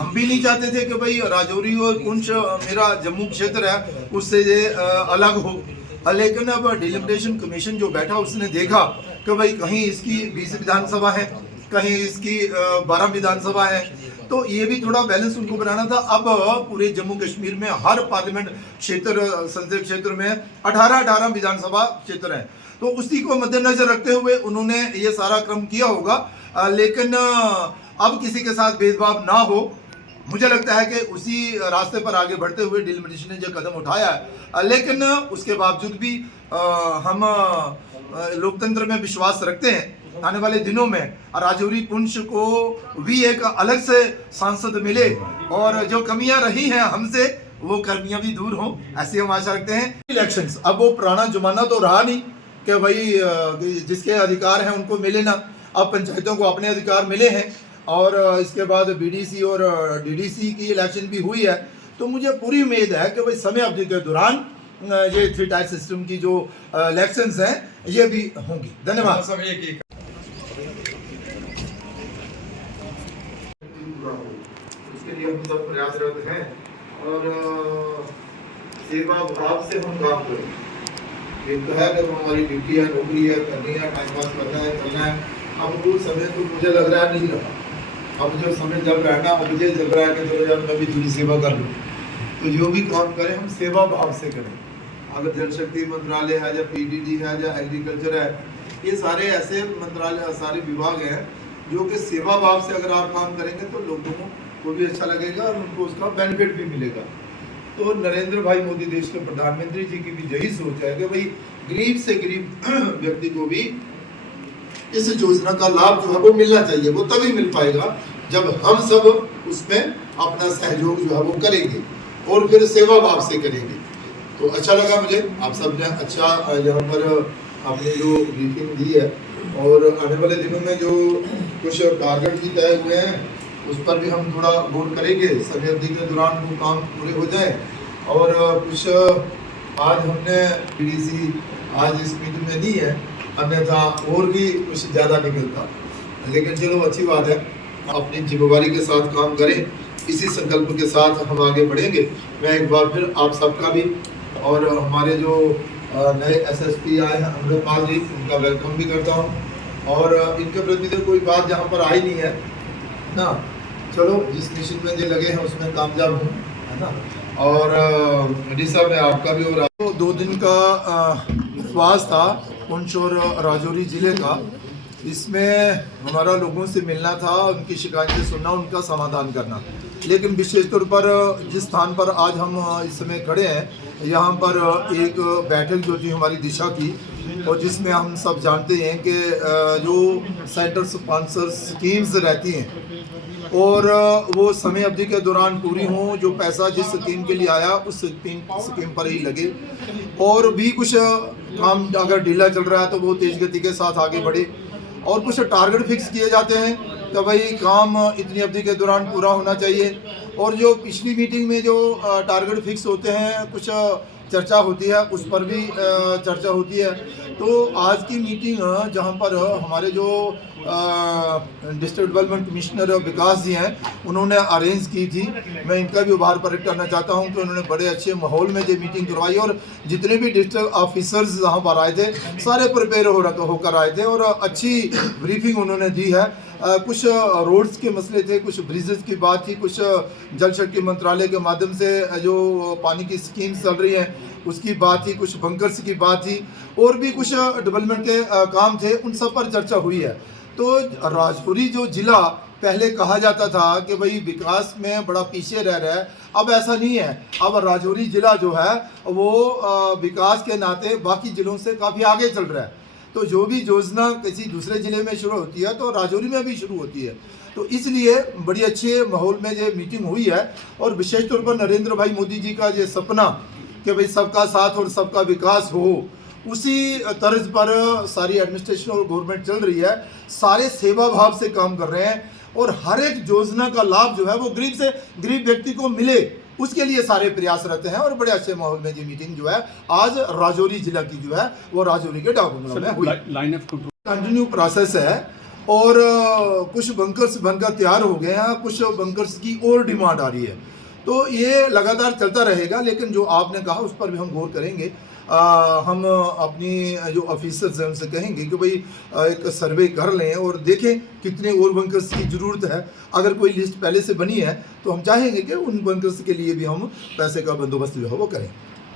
हम भी नहीं चाहते थे कि भाई राजौरी और पुंछ मेरा जम्मू क्षेत्र है उससे ये अलग हो, लेकिन अब डिलिमिटेशन कमीशन जो बैठा उसने देखा कि भाई कहीं इसकी 20 विधानसभा है, कहीं इसकी 12 विधानसभा है, तो ये भी थोड़ा बैलेंस उनको बनाना था। अब पूरे जम्मू कश्मीर में हर पार्लियामेंट क्षेत्र संसदीय क्षेत्र में 18 विधानसभा क्षेत्र हैं, तो उसी को मद्देनजर रखते हुए उन्होंने ये सारा क्रम किया होगा। लेकिन अब किसी के साथ भेदभाव ना हो, मुझे लगता है कि उसी रास्ते पर आगे बढ़ते हुए डिलिमिटेशन ने जो कदम उठाया है, लेकिन उसके बावजूद भी हम लोकतंत्र में विश्वास रखते हैं। आने वाले दिनों में राजौरी पुंछ को भी एक अलग से सांसद मिले और जो कमियां रही हैं हमसे वो कमियां भी दूर हों, ऐसी हम आशा रखते हैं। इलेक्शंस अब वो पुराना जमाना तो रहा नहीं कि भाई जिसके अधिकार हैं उनको मिले ना, अब पंचायतों को अपने अधिकार मिले हैं और इसके बाद बीडीसी और डीडीसी की इलेक्शन भी हुई है, तो मुझे पूरी उम्मीद है कि भाई समय अवधि के दौरान ये 3 टायर सिस्टम की जो इलेक्शंस हैं ये भी होंगी। धन्यवाद। सब एक इसके लिए हम सब प्रयासरत हैं और सेवा भाव से हम काम करें। एक तो है कि हमारी ड्यूटी है, नौकरी है, करनी है, टाइम पास करना है, करना है। अब वो समय तो मुझे लग रहा है नहीं रहा। अब जो समय जब रहना अब मुझे लग रहा है कि चलो यार मैं भी थोड़ी सेवा कर लूँ, तो जो भी काम करें हम सेवा भाव से करें। अगर जल शक्ति मंत्रालय है या पीडीडी है या एग्रीकल्चर है, ये सारे ऐसे मंत्रालय सारे विभाग हैं जो कि सेवा भाव से अगर आप काम करेंगे तो लोगों को भी अच्छा लगेगा और उनको उसका बेनिफिट भी मिलेगा। तो नरेंद्र भाई मोदी देश के प्रधानमंत्री जी की भी यही सोच है कि भाई गरीब से गरीब व्यक्ति को भी इस योजना का लाभ जो है वो मिलना चाहिए। वो तभी मिल पाएगा जब हम सब उसमें अपना सहयोग जो है वो करेंगे और फिर सेवा भाव से करेंगे। तो अच्छा लगा मुझे, आप सब ने अच्छा यहाँ पर अपनी जो ब्रीफिंग दी है और आने वाले दिनों में जो कुछ टारगेट भी तय हुए हैं उस पर भी हम थोड़ा गौर करेंगे। समय अवधि के दौरान वो काम पूरे हो जाए और कुछ आज हमने पीडीसी आज इस मीटिंग में दी है, अन्यथा और भी कुछ ज़्यादा निकलता, लेकिन चलो अच्छी बात है। अपनी जिम्मेवारी के साथ काम करें, इसी संकल्प के साथ हम आगे बढ़ेंगे। मैं एक बार फिर आप सबका भी और हमारे जो नए एसएसपी आए हैं अमृतपाल जी, उनका वेलकम भी करता हूं और इनके प्रति तो कोई बात जहां पर आई नहीं है ना। चलो जिस मिशन में जो लगे हैं उसमें कामयाब हूँ, है ना। और डी साहब मैं आपका भी और 2 दिन का उपवास था पुंछ और राजौरी ज़िले का। इसमें हमारा लोगों से मिलना था, उनकी शिकायतें सुनना, उनका समाधान करना। लेकिन विशेष तौर पर जिस स्थान पर आज हम इस समय खड़े हैं, यहाँ पर एक बैठक जो थी हमारी दिशा की, और जिसमें हम सब जानते हैं कि जो सेंटर स्पॉन्सर स्कीम्स रहती हैं और वो समय अवधि के दौरान पूरी हों, जो पैसा जिस स्कीम के लिए आया उस स्कीम पर ही लगे, और भी कुछ काम अगर ढीला चल रहा है तो वो तेज गति के साथ आगे बढ़े, और कुछ टारगेट फिक्स किए जाते हैं तो भाई काम इतनी अवधि के दौरान पूरा होना चाहिए। और जो पिछली मीटिंग में जो टारगेट फिक्स होते हैं कुछ चर्चा होती है, उस पर भी चर्चा होती है। तो आज की मीटिंग जहां पर हमारे जो डिस्ट्रिक्ट डेवलपमेंट कमिश्नर विकास जी हैं उन्होंने अरेंज की थी, मैं इनका भी आभार प्रकट करना चाहता हूं कि उन्होंने बड़े अच्छे माहौल में ये मीटिंग करवाई और जितने भी डिस्ट्रिक्ट ऑफिसर्स यहाँ पर आए थे सारे प्रिपेयर होकर आए थे और अच्छी ब्रीफिंग उन्होंने दी है। कुछ रोड्स के मसले थे, कुछ ब्रिजेस की बात थी, कुछ जल शक्ति मंत्रालय के माध्यम से जो पानी की स्कीम्स चल रही हैं उसकी बात थी, कुछ बंकर्स की बात थी, और भी कुछ डेवलपमेंट के काम थे, उन सब पर चर्चा हुई है। तो राजौरी जो जिला पहले कहा जाता था कि भाई विकास में बड़ा पीछे रह रहा है, अब ऐसा नहीं है। अब राजौरी जिला जो है वो विकास के नाते बाकी जिलों से काफ़ी आगे चल रहा है। तो जो भी योजना किसी दूसरे ज़िले में शुरू होती है तो राजौरी में भी शुरू होती है। तो इसलिए बड़ी अच्छे माहौल में ये मीटिंग हुई है और विशेष तौर पर नरेंद्र भाई मोदी जी का ये सपना कि भाई सबका साथ और सबका विकास हो, उसी तर्ज पर सारी एडमिनिस्ट्रेशन और गवर्नमेंट चल रही है। सारे सेवा भाव से काम कर रहे हैं और हर एक योजना का लाभ जो है वो गरीब से गरीब व्यक्ति को मिले, उसके लिए सारे प्रयास रहते हैं। और बड़े अच्छे माहौल में ये मीटिंग जो है आज राजौरी जिला की जो है वो राजौरी के डाकुंगला में हुई। Line of control continue process है और कुछ बंकर्स बनकर तैयार हो गए हैं, कुछ बंकर्स की और डिमांड आ रही है। तो ये लगातार चलता रहेगा, लेकिन जो आपने कहा उस पर भी हम गौर करेंगे। हम अपनी जो ऑफिसर्स हैं उनसे कहेंगे कि भाई एक सर्वे कर लें और देखें कितने और बंकर्स की ज़रूरत है। अगर कोई लिस्ट पहले से बनी है तो हम चाहेंगे कि उन बंकर्स के लिए भी हम पैसे का बंदोबस्त जो है वो करें।